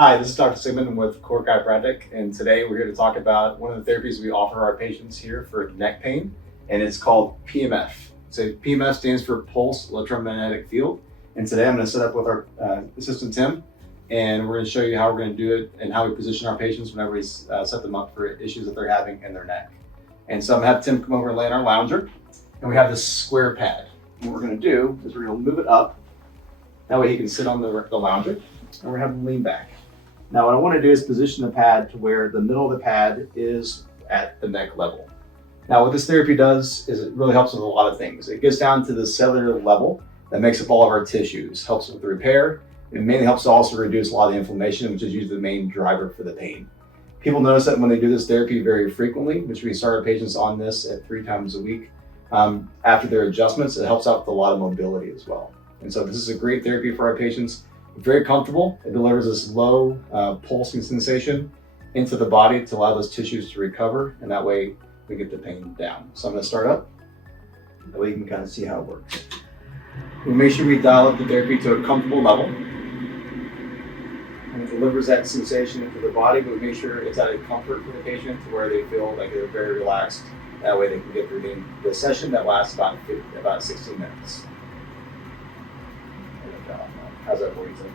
Hi, this is Dr. Sigmund with CORE Chiropractic, and today we're here to talk about one of the therapies we offer our patients here for neck pain, and it's called PEMF. So PEMF stands for Pulse Electromagnetic Field, and today I'm going to set up with our assistant Tim, and we're going to show you how we're going to do it and how we position our patients whenever we set them up for issues that they're having in their neck. And so I'm going to have Tim come over and lay in our lounger, and we have this square pad. And what we're going to do is we're going to move it up, that way he can sit on the lounger, and we're going to have him lean back. Now what I want to do is position the pad to where the middle of the pad is at the neck level. Now what this therapy does is it really helps with a lot of things. It gets down to the cellular level that makes up all of our tissues, helps with the repair. It mainly helps to also reduce a lot of the inflammation, which is usually the main driver for the pain. People notice that when they do this therapy very frequently, which we start our patients on this at 3 times a week, after their adjustments, it helps out with a lot of mobility as well. And so this is a great therapy for our patients. Very comfortable. It delivers this low pulsing sensation into the body to allow those tissues to recover, and that way we get the pain down. So I'm going to start up. That way you can kind of see how it works. We make sure we dial up the therapy to a comfortable level, and it delivers that sensation into the body, but we make sure it's at a comfort for the patient to where they feel like they're very relaxed. That way they can get through the session that lasts about 16 minutes. How's that for you, Tim?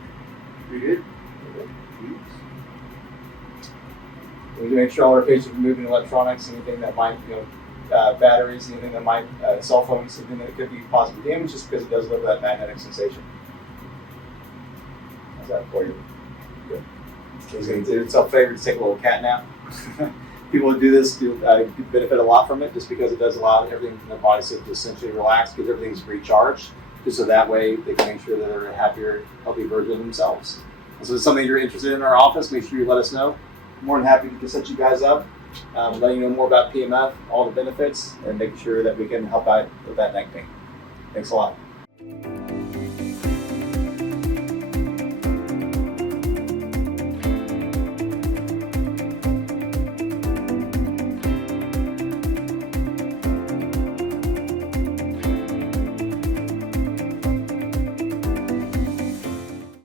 Pretty good. We can make sure all our patients are removing electronics, anything that might, batteries, anything that might, cell phones, anything that could be possibly damaged, just because it does deliver that magnetic sensation. How's that for you? Good. He's going to do himself a favor to take a little cat nap. People who do this do benefit a lot from it, just because it does allow everything in the body to essentially relax, because everything's recharged. Just so that way they can make sure that they're a happier, healthy version of themselves. And so if it's something you're interested in our office, make sure you let us know. I'm more than happy to set you guys up, letting you know more about PEMF, all the benefits, and making sure that we can help out with that neck pain. Thanks a lot.